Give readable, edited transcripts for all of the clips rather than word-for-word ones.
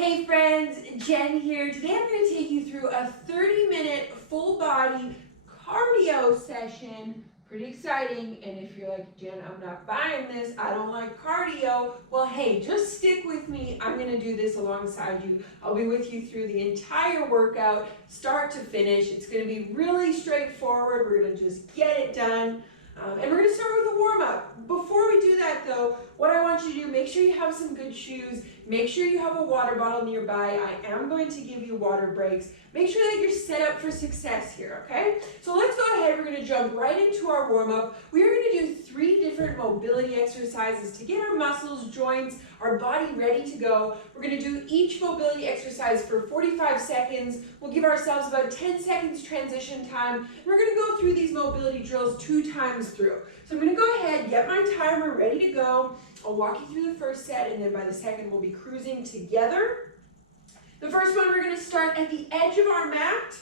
Hey friends, Jen here. Today I'm going to take you through a 30-minute full body cardio session. Pretty exciting. And if you're like, Jen, I'm not buying this, I don't like cardio. Well, hey, just stick with me. I'm going to do this alongside you. I'll be with you through the entire workout, start to finish. It's going to be really straightforward. We're going to just get it done. And we're going to start with a warm-up. Before we do that though, what I want you to do, make sure you have some good shoes. Make sure you have a water bottle nearby. I am going to give you water breaks. Make sure that you're set up for success here, okay? So let's go ahead. We're going to jump right into our warm-up. We are going to do 3 different mobility exercises to get our muscles, joints, our body ready to go. We're going to do each mobility exercise for 45 seconds. We'll give ourselves about 10 seconds transition time. And we're going to go through these mobility drills 2 times through. So I'm going to go ahead, get my timer ready to go. I'll walk you through the first set, and then by the second, we'll be cruising together. The first one, we're going to start at the edge of our mat,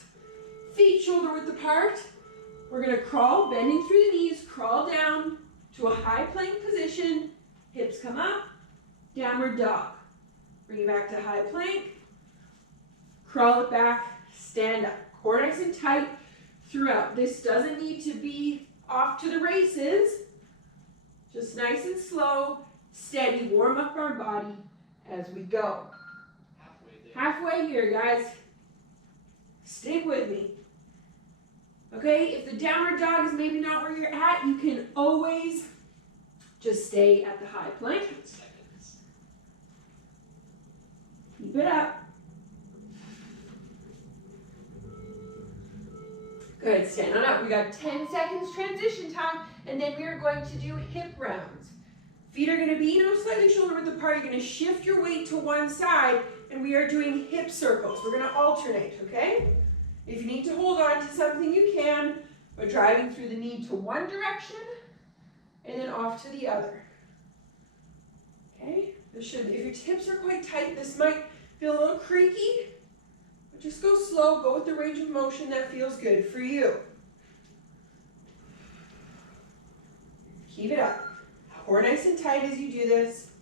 feet shoulder width apart. We're going to crawl, bending through the knees, crawl down to a high plank position. Hips come up, downward dog. Bring it back to high plank, crawl it back, stand up. Core nice and tight throughout. This doesn't need to be off to the races. Just nice and slow, steady, warm up our body as we go. Halfway here, guys. Stick with me. Okay, if the downward dog is maybe not where you're at, you can always just stay at the high plank. Keep it up. Good, stand on up. We got 10 seconds transition time, and then we are going to do hip rounds. Feet are going to be, slightly shoulder width apart. You're going to shift your weight to one side, and we are doing hip circles. We're going to alternate, okay? If you need to hold on to something, you can, but driving through the knee to one direction, and then off to the other. Okay? If your hips are quite tight, this might feel a little creaky. Just go slow, go with the range of motion that feels good for you. Keep it up. Core nice and tight as you do this.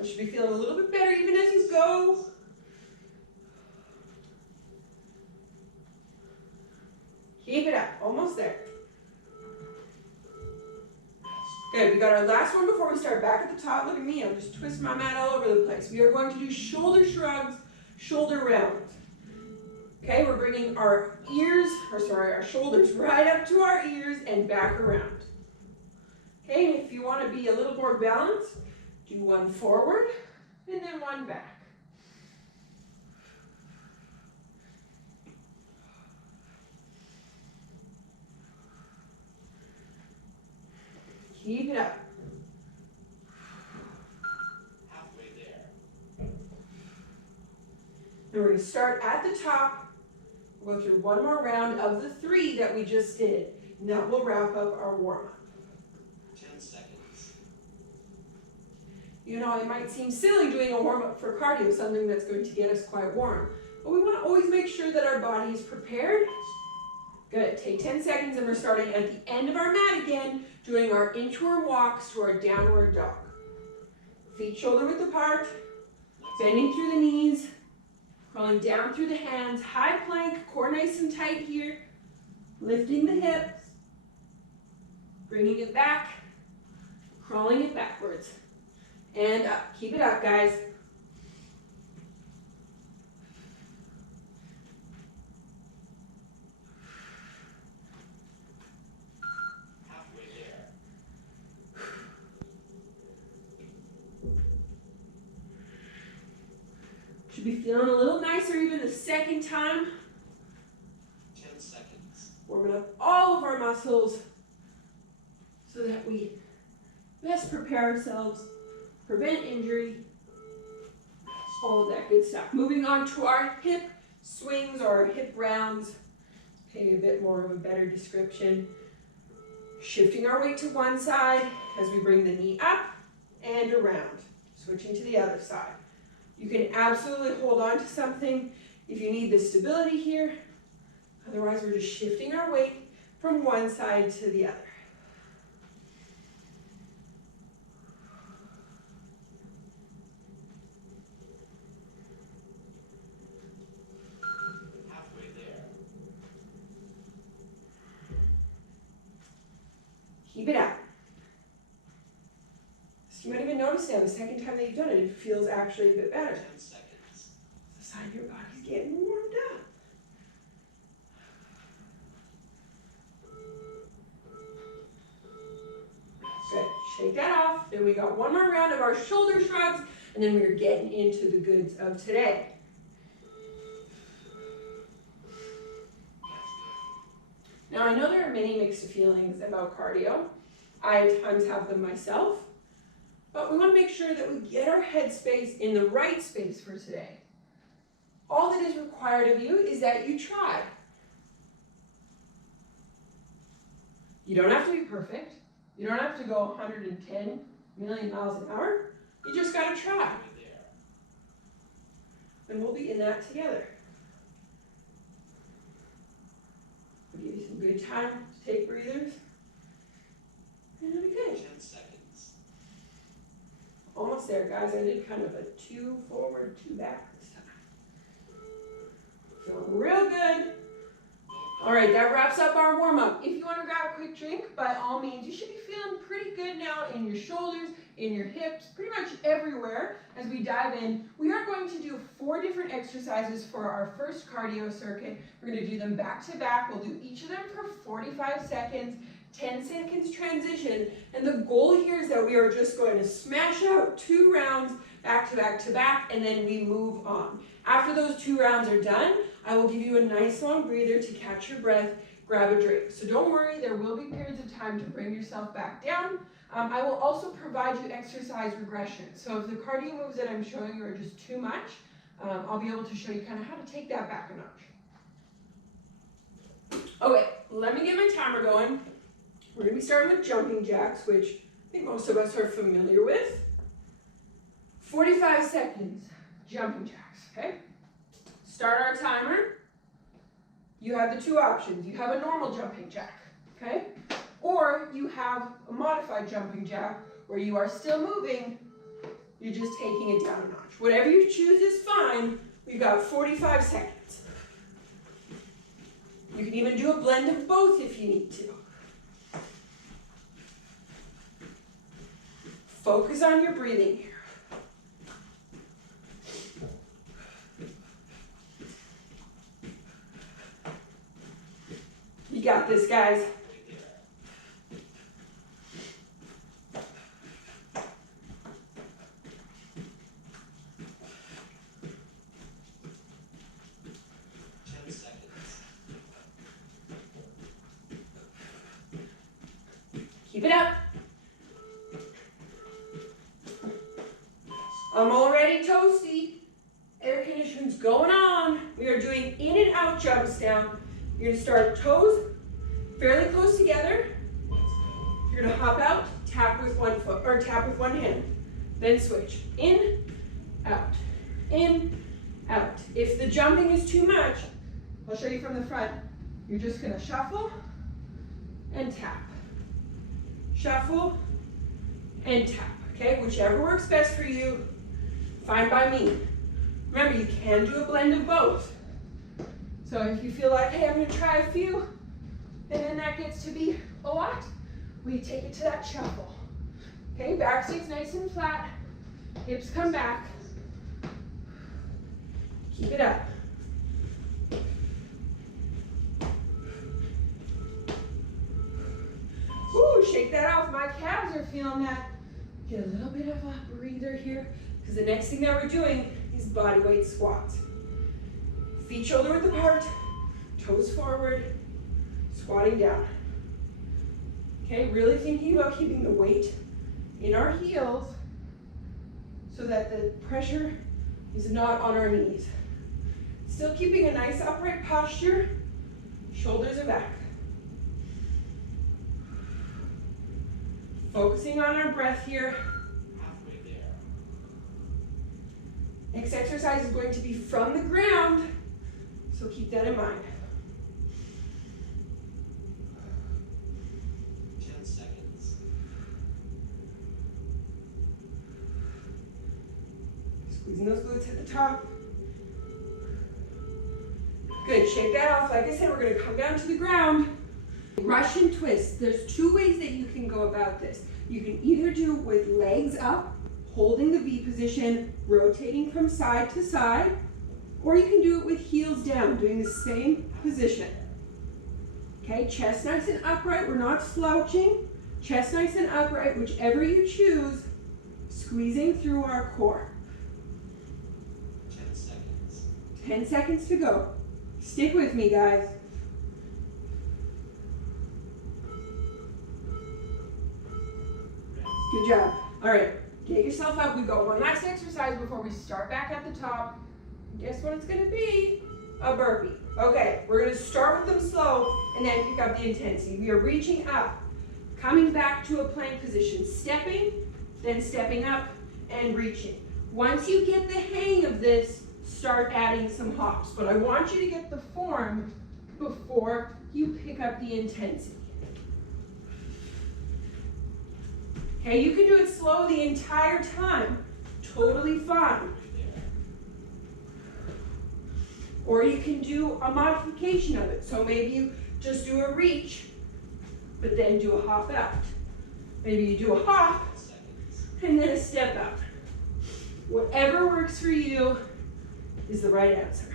I should be feeling a little bit better even as you go. Keep it up, almost there. Good, we got our last one before we start back at the top. Look at me, I'm just twisting my mat all over the place. We are going to do shoulder shrugs, shoulder rounds. Okay, we're bringing our shoulders right up to our ears and back around. Okay, if you want to be a little more balanced, do one forward and then one back. Keep it up. Halfway there. And we're going to start at the top. We'll go through one more round of the 3 that we just did. And that will wrap up our warm-up. 10 seconds. It might seem silly doing a warm-up for cardio, something that's going to get us quite warm. But we want to always make sure that our body is prepared. Good, take 10 seconds and we're starting at the end of our mat again, doing our inchworm walks to our downward dog. Feet shoulder width apart, bending through the knees, crawling down through the hands, high plank, core nice and tight here, lifting the hips, bringing it back, crawling it backwards, and up. Keep it up, guys. Should be feeling a little nicer even the second time. 10 seconds. Warming up all of our muscles so that we best prepare ourselves, prevent injury, all of that good stuff. Moving on to our hip swings or hip rounds. Paying a bit more of a better description. Shifting our weight to one side as we bring the knee up and around. Switching to the other side. You can absolutely hold on to something if you need the stability here. Otherwise, we're just shifting our weight from one side to the other. Keep it out. So you might even notice now the second time that you've done it, it feels actually a bit better. 10 seconds. It's a sign your body's getting warmed up. Good. Shake that off. Then we got one more round of our shoulder shrugs, and then we're getting into the goods of today. Now, I know there are many mixed feelings about cardio. I at times have them myself, but we want to make sure that we get our headspace in the right space for today. All that is required of you is that you try. You don't have to be perfect. You don't have to go 110 million miles an hour. You just got to try. And we'll be in that together. I'll give you some good time to take breathers. And it'll be good. 10 seconds. Almost there, guys. I did kind of a 2 forward, 2 back this time. Feeling real good. All right, that wraps up our warm-up. If you want to grab a quick drink, by all means, you should be feeling pretty good now in your shoulders, in your hips, pretty much everywhere as we dive in. We are going to do 4 different exercises for our first cardio circuit. We're going to do them back to back. We'll do each of them for 45 seconds, 10 seconds transition. And the goal here is that we are just going to smash out 2 rounds back to back to back, and then we move on. After those 2 rounds are done, I will give you a nice long breather to catch your breath, grab a drink. So don't worry, there will be periods of time to bring yourself back down. I will also provide you exercise regression. So if the cardio moves that I'm showing you are just too much, I'll be able to show you kind of how to take that back a notch. Okay, let me get my timer going. We're going to be starting with jumping jacks, which I think most of us are familiar with. 45 seconds, jumping jacks, okay? Start our timer. You have the 2 options. You have a normal jumping jack, okay? Or you have a modified jumping jack where you are still moving, you're just taking it down a notch. Whatever you choose is fine. We've got 45 seconds. You can even do a blend of both if you need to. Focus on your breathing here. You got this, guys. Keep it up. I'm already toasty. Air conditioning's going on. We are doing in and out jumps now. You're gonna start toes fairly close together. You're gonna hop out, tap with one foot, or tap with one hand. Then switch. In, out, in, out. If the jumping is too much, I'll show you from the front. You're just gonna shuffle and tap. Shuffle and tap, okay? Whichever works best for you, fine by me. Remember, you can do a blend of both. So if you feel like, hey, I'm gonna try a few, and then that gets to be a lot, we take it to that shuffle. Okay, back stays nice and flat, hips come back. Keep it up. Woo, shake that off. My calves are feeling that. Get a little bit of a breather here, because the next thing that we're doing is bodyweight squats. Feet shoulder width apart, toes forward, squatting down. Okay, really thinking about keeping the weight in our heels so that the pressure is not on our knees. Still keeping a nice upright posture, shoulders are back. Focusing on our breath here. Halfway there. Next exercise is going to be from the ground, so keep that in mind. 10 seconds. Squeezing those glutes at the top. Good, shake that off. Like I said, we're gonna come down to the ground. Russian twist. There's two ways that you can go about this. You can either do with legs up, holding the V position, rotating from side to side, or you can do it with heels down, doing the same position. Okay, chest nice and upright. We're not slouching. Chest nice and upright, whichever you choose, squeezing through our core. 10 seconds. 10 seconds to go. Stick with me, guys. Good job. All right, get yourself up. We've got one last exercise before we start back at the top. Guess what it's gonna be? A burpee. Okay, we're gonna start with them slow and then pick up the intensity. We are reaching up, coming back to a plank position, stepping, then stepping up and reaching. Once you get the hang of this, start adding some hops. But I want you to get the form before you pick up the intensity. Okay, you can do it slow the entire time. Totally fine. Or you can do a modification of it. So maybe you just do a reach, but then do a hop out. Maybe you do a hop and then a step out. Whatever works for you is the right answer.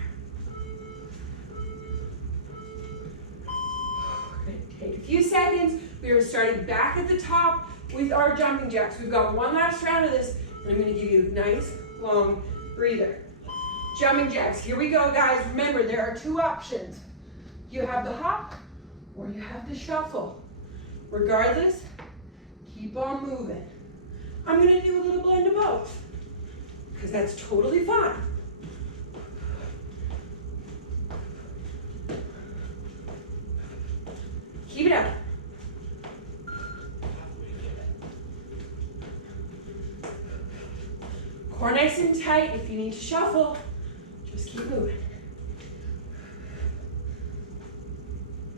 Okay, take a few seconds. We are starting back at the top with our jumping jacks. We've got one last round of this, and I'm going to give you a nice long breather. Jumping jacks, here we go, guys. Remember, there are two options. You have the hop or you have the shuffle. Regardless, keep on moving. I'm going to do a little blend of both because that's totally fine. Keep it up. Core nice and tight. If you need to shuffle, just keep moving.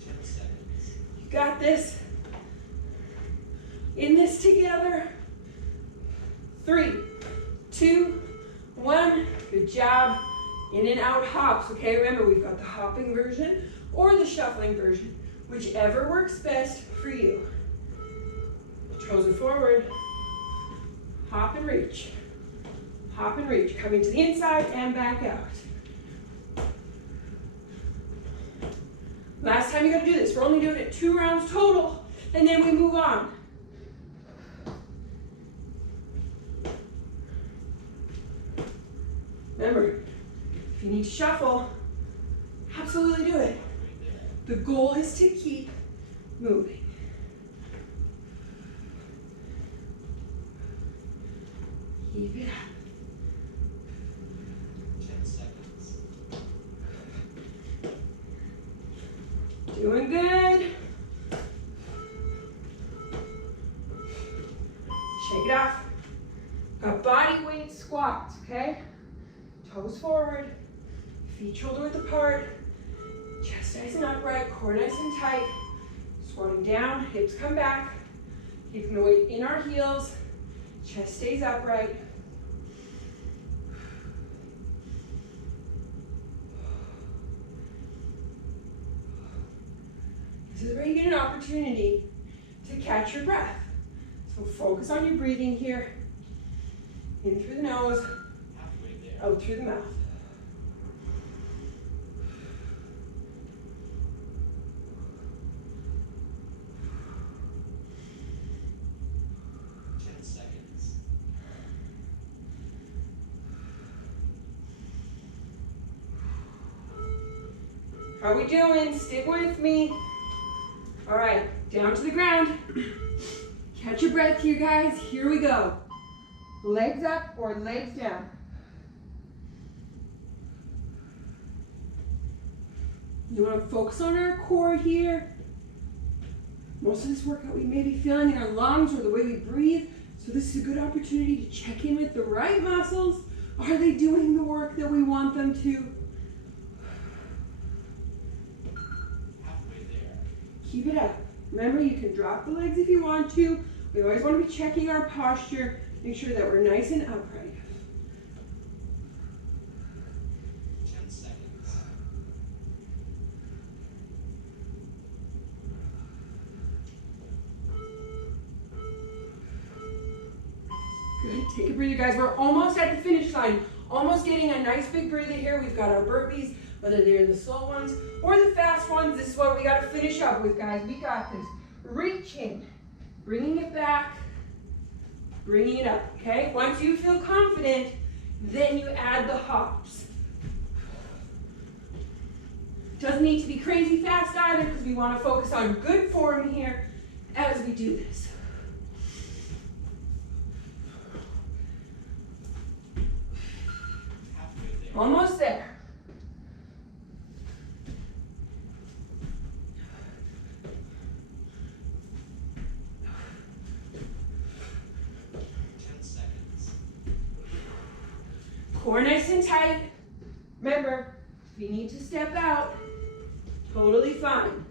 10 seconds. You got this. In this together. 3, 2, 1. Good job. In and out hops. Okay, remember we've got the hopping version or the shuffling version. Whichever works best for you. Toes are forward. Hop and reach. Hop and reach. Coming to the inside and back out. Last time you're going to do this. We're only doing it 2 rounds total, and then we move on. Remember, if you need to shuffle, absolutely do it. The goal is to keep moving. Keep it up. 10 seconds. Doing good. Shake it off. Got body weight squats, okay? Toes forward, feet shoulder width apart, chest nice and upright, core nice and tight. Squatting down, hips come back. Keeping the weight in our heels, chest stays upright. This is where you get an opportunity to catch your breath. So focus on your breathing here. In through the nose, Halfway there. out through the mouth. Seconds. How are we doing? Stick with me. All right, down to the ground. Catch your breath here, guys. Here we go. Legs up or legs down. You want to focus on our core here. Most of this workout we may be feeling in our lungs or the way we breathe. So this is a good opportunity to check in with the right muscles. Are they doing the work that we want them to? Halfway there. Keep it up. Remember, you can drop the legs if you want to. We always want to be checking our posture. Make sure that we're nice and upright. 10 seconds. Good, take a breather, guys. We're almost at the finish line. Almost getting a nice big breather here. We've got our burpees, whether they're the slow ones or the fast ones. This is what we got to finish up with, guys. We got this. Reaching, bringing it back, bringing it up, okay? Once you feel confident, then you add the hops. Doesn't need to be crazy fast either because we want to focus on good form here as we do this. Almost there. Core nice and tight. Remember, if you need to step out, totally fine.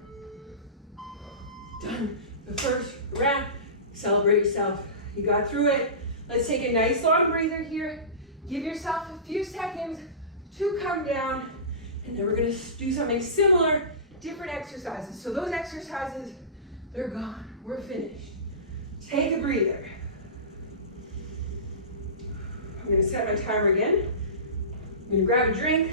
Done the first round. Celebrate yourself. You got through it. Let's take a nice long breather here. Give yourself a few seconds to come down, and then we're gonna do something similar, different exercises. So those exercises, they're gone. We're finished. Take a breather. I'm gonna set my timer again. I'm gonna grab a drink.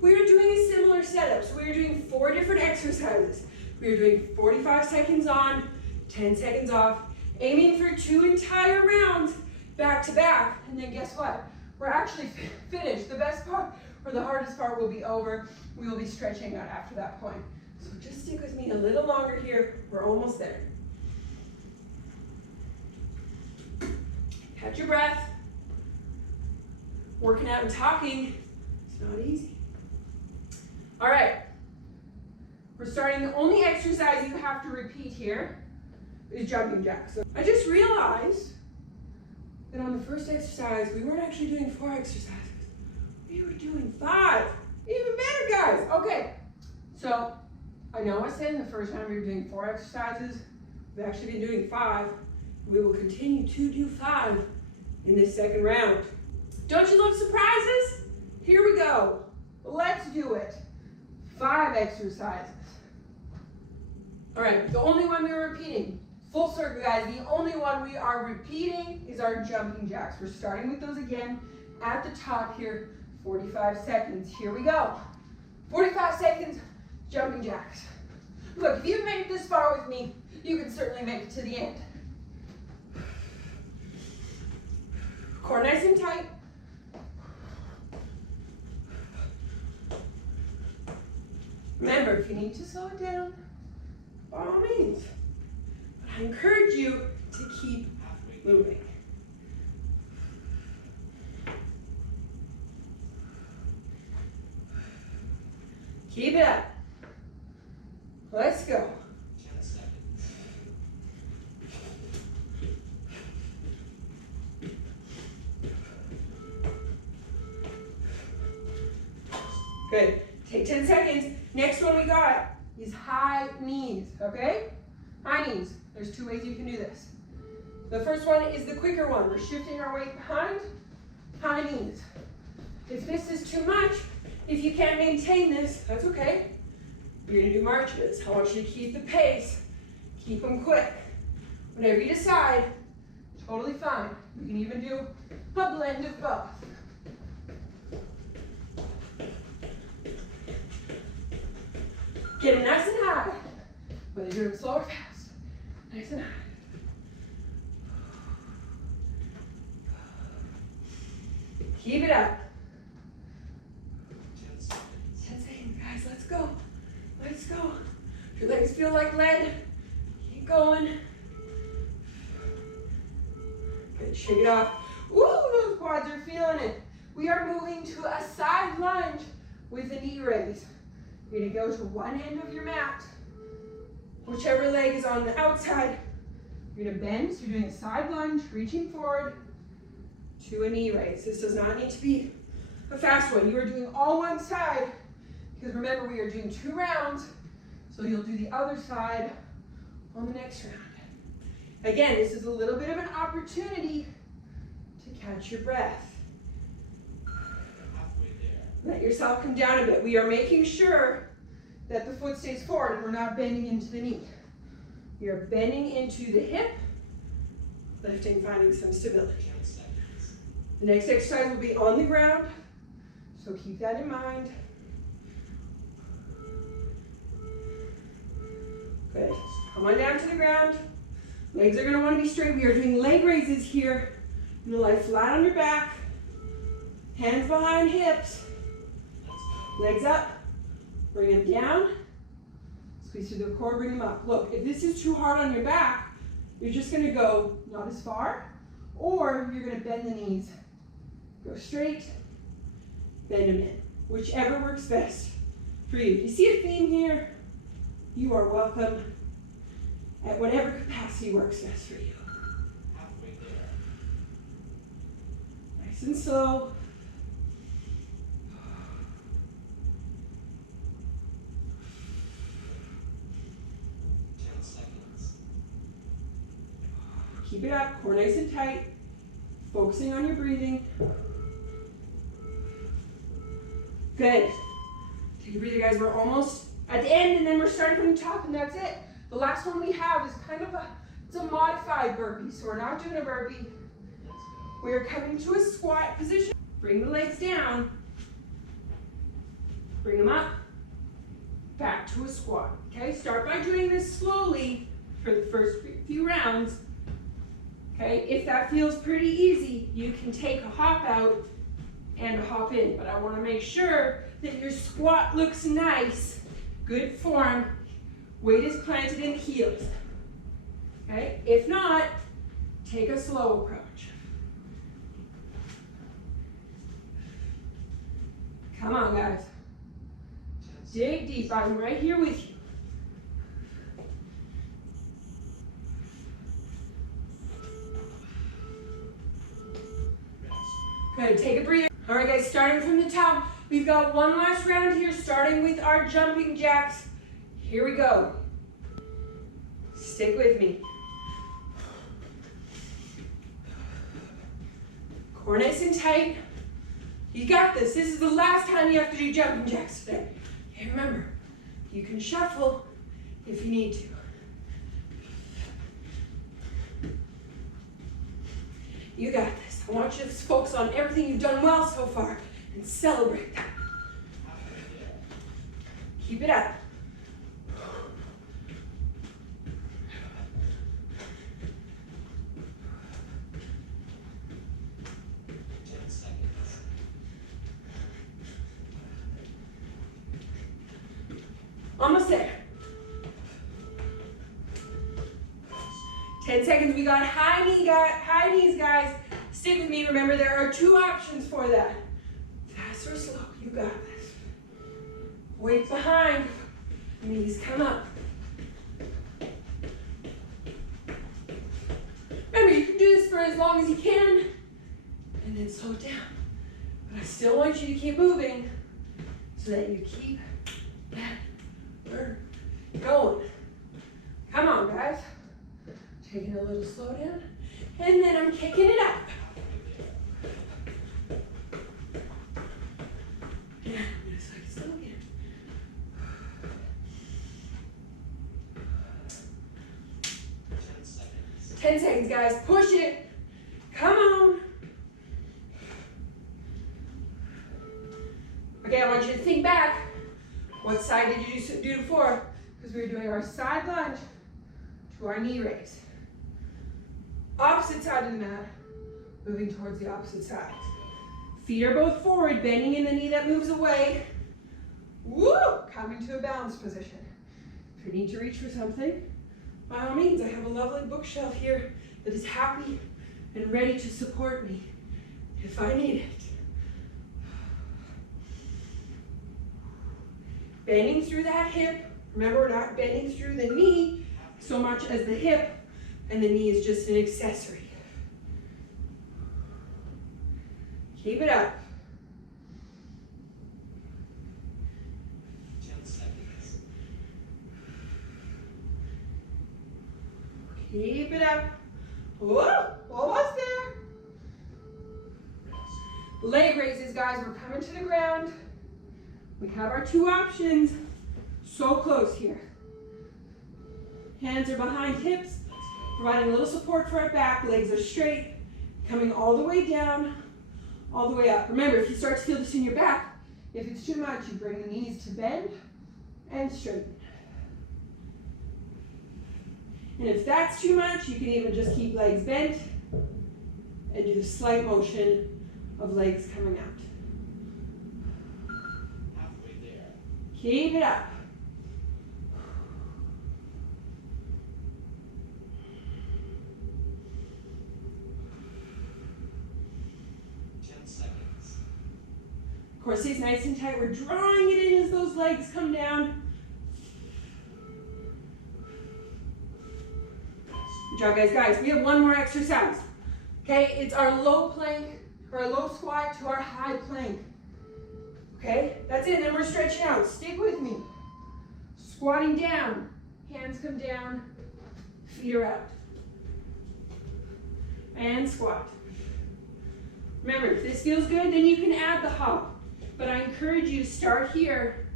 We are doing a similar setup. So we are doing 4 different exercises. We are doing 45 seconds on, 10 seconds off, aiming for 2 entire rounds back to back. And then guess what? We're actually finished. The best part, or the hardest part, will be over. We will be stretching out after that point. So just stick with me a little longer here. We're almost there. Catch your breath. Working out and talking, it's not easy. All right. We're starting, the only exercise you have to repeat here is jumping jacks. So I just realized that on the first exercise, we weren't actually doing 4 exercises. We were doing 5. Even better, guys. Okay, so I know I said in the first round we were doing 4 exercises. We've actually been doing 5. We will continue to do 5 in this second round. Don't you love surprises? Here we go. Let's do it. 5 exercises. All right, the only one we are repeating. Full circle, guys. The only one we are repeating is our jumping jacks. We're starting with those again at the top here. 45 seconds. Here we go. 45 seconds, jumping jacks. Look, if you've made it this far with me, you can certainly make it to the end. Core nice and tight. Remember, if you need to slow it down, by all means. But I encourage you to keep moving. Keep it up. Let's go. 10 seconds. Good. Take 10 seconds. Next one we got is high knees, okay? High knees. There's 2 ways you can do this. The first one is the quicker one. We're shifting our weight behind, high knees. If this is too much, if you can't maintain this, that's okay. You're gonna do marches. I want you to keep the pace, keep them quick. Whatever you decide, totally fine. You can even do a blend of both. Get them nice and high, whether you're doing slow or fast. Nice and high. Keep it up. 10 seconds. 10 seconds, guys, let's go. Let's go. If your legs feel like lead, keep going. Good, shake it off. Ooh, those quads are feeling it. We are moving to a side lunge with a knee raise. You're gonna go to one end of your mat. Whichever leg is on the outside, you're gonna bend. So you're doing a side lunge, reaching forward to a knee raise. This does not need to be a fast one. You are doing all one side, because remember we are doing 2 rounds, so you'll do the other side on the next round. Again, this is a little bit of an opportunity to catch your breath. Halfway there. Let yourself come down a bit. We are making sure that the foot stays forward and we're not bending into the knee. We are bending into the hip, lifting, finding some stability. 10 seconds. The next exercise will be on the ground, so keep that in mind. Good. Come on down to the ground. Legs are going to want to be straight. We are doing leg raises here. You're going to lie flat on your back. Hands behind hips. Legs up. Bring them down. Squeeze through the core, bring them up. Look, if this is too hard on your back, you're just going to go not as far, or you're going to bend the knees. Go straight, bend them in. Whichever works best for you. You see a theme here? You are welcome at whatever capacity works best for you. Halfway there. Nice and slow. 10 seconds. Keep it up, core nice and tight. Focusing on your breathing. Good. Take a breather, guys. We're almost at the end, and then we're starting from the top, and that's it. The last one we have is kind of it's a modified burpee, so we're not doing a burpee. Let's go. We're coming to a squat position. Bring the legs down. Bring them up. Back to a squat. Okay, start by doing this slowly for the first few rounds. Okay, if that feels pretty easy, you can take a hop out and a hop in, but I want to make sure that your squat looks nice, good form, weight is planted in the heels. Okay, if not, take a slow approach. Come on, guys. Dig deep. I'm right here with you. Good, take a breather. All right, guys, starting from the top. We've got one last round here, starting with our jumping jacks. Here we go. Stick with me. Core nice and tight. You got this. This is the last time you have to do jumping jacks today. And remember, you can shuffle if you need to. You got this. I want you to focus on everything you've done well so far and celebrate that. Keep it up. Almost there. 10 seconds. We got high knees, guys. Stick with me. Remember, there are two options for that. Fast or slow. You got this. Weight behind. Knees come up. Remember, you can do this for as long as you can, and then slow it down. But I still want you to keep moving so that you keep that going. Come on, guys. Taking a little slow down, and then I'm kicking it up. Yeah, just like slow again. 10 seconds. 10 seconds, guys. Push it. Come on. Okay, I want you to think back. What side did you do before? Because we were doing our side lunge to our knee raise. Opposite side of the mat, moving towards the opposite side. Feet are both forward, bending in the knee that moves away. Woo! Coming to a balanced position. If you need to reach for something, by all means, I have a lovely bookshelf here that is happy and ready to support me if I need it. Bending through that hip. Remember, we're not bending through the knee so much as the hip, and the knee is just an accessory. Keep it up. 10 seconds. Keep it up. Whoa, almost there. Leg raises, guys. We're coming to the ground. We have our two options. So close here. Hands are behind hips, providing a little support for our back. Legs are straight, coming all the way down. all the way up. Remember, if you start to feel this in your back, if it's too much, you bring the knees to bend and straighten. And if that's too much, you can even just keep legs bent and do the slight motion of legs coming out. Halfway there. Keep it up. 10 seconds. Core stays nice and tight. We're drawing it in as those legs come down. Good job, guys. Guys, we have one more exercise. Okay, it's our low plank or our low squat to our high plank. Okay, that's it. Then we're stretching out. Stick with me. Squatting down. Hands come down. Feet are out. And squat. Remember, if this feels good, then you can add the hop. But I encourage you to start here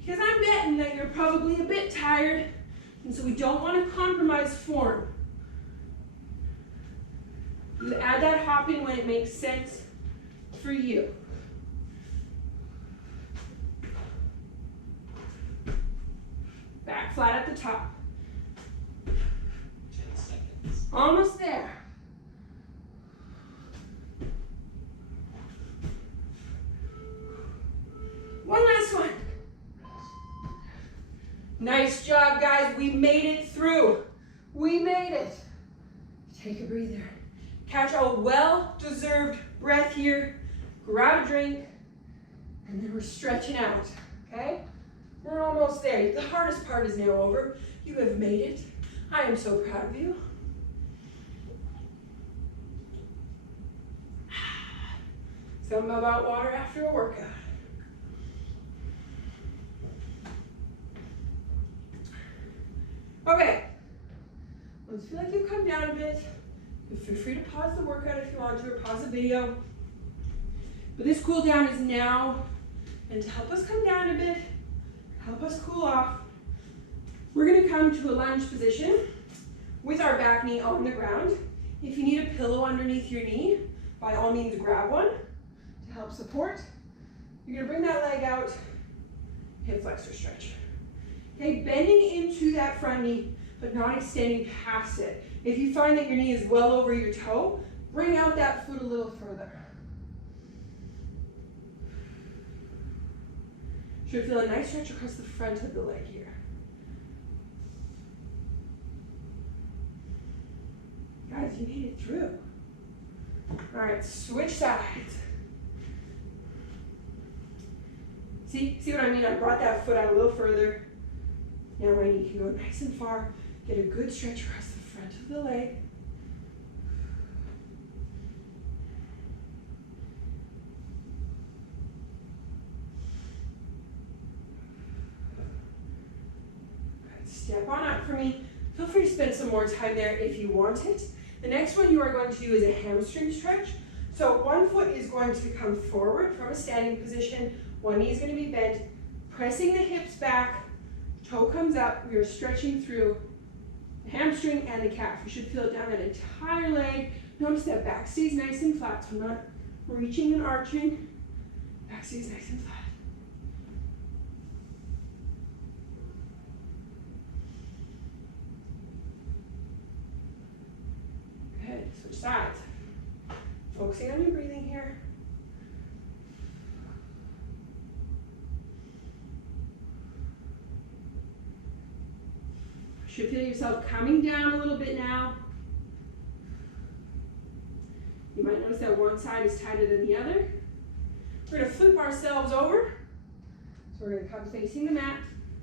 because I'm betting that you're probably a bit tired, and so we don't want to compromise form. You add that hop in when it makes sense for you. Back flat at the top. 10 seconds. Almost there. One last one. Nice job, guys. We made it through. We made it. Take a breather. Catch a well-deserved breath here. Grab a drink. And then we're stretching out. Okay? We're almost there. The hardest part is now over. You have made it. I am so proud of you. Something about water after a workout. Okay. Once you feel like you've come down a bit, feel free to pause the workout if you want to, or pause the video. But this cool down is now, and to help us come down a bit, help us cool off, we're going to come to a lunge position with our back knee on the ground. If you need a pillow underneath your knee, by all means grab one to help support. You're going to bring that leg out, hip flexor stretch. Okay, bending into that front knee, but not extending past it. If you find that your knee is well over your toe, bring out that foot a little further. Should feel a nice stretch across the front of the leg here. Guys, you made it through. All right, switch sides. See what I mean? I brought that foot out a little further. Now my knee can go nice and far. Get a good stretch across the front of the leg. Step on up for me. Feel free to spend some more time there if you want it. The next one you are going to do is a hamstring stretch. So one foot is going to come forward from a standing position. One knee is going to be bent, pressing the hips back. Toe comes up. We are stretching through the hamstring and the calf. You should feel it down that entire leg. Notice that back stays nice and flat. So I'm not reaching and arching. Back stays nice and flat. Good. Switch sides. Focusing on your breathing here. Should feel yourself coming down a little bit now. You might notice that one side is tighter than the other. We're going to flip ourselves over. So we're going to come facing the mat,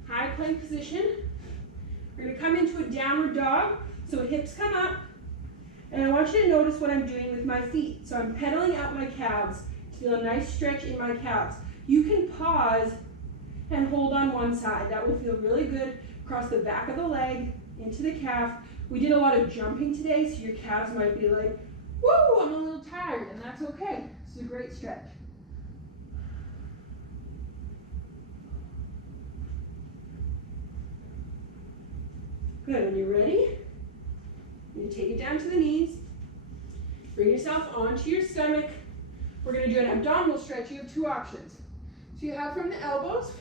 high plank position. We're going to come into a downward dog. So hips come up. And I want you to notice what I'm doing with my feet. So I'm pedaling out my calves to feel a nice stretch in my calves. You can pause and hold on one side. That will feel really good across the back of the leg, into the calf. We did a lot of jumping today, so your calves might be like, woo, I'm a little tired, and that's okay. It's a great stretch. Good, when you're ready, you take it down to the knees. Bring yourself onto your stomach. we're gonna do an abdominal stretch. You have two options. So you have from the elbows,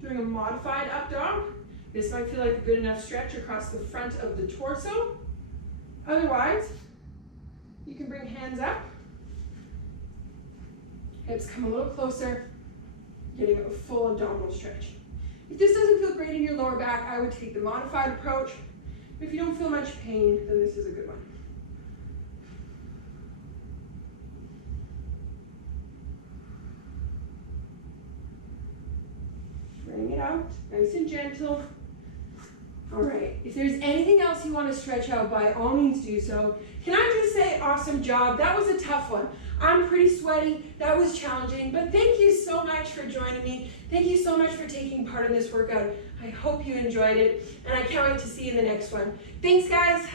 doing a modified up dog. This might feel like a good enough stretch across the front of the torso. Otherwise, you can bring hands up, hips come a little closer, getting a full abdominal stretch. If this doesn't feel great in your lower back, I would take the modified approach. If you don't feel much pain, then this is a good one. Bring it out, nice and gentle. All right, if there's anything else you want to stretch out, by all means do so. Can I just say awesome job? That was a tough one. I'm pretty sweaty, that was challenging, but thank you so much for joining me. Thank you so much for taking part in this workout. I hope you enjoyed it, and I can't wait to see you in the next one. Thanks, guys.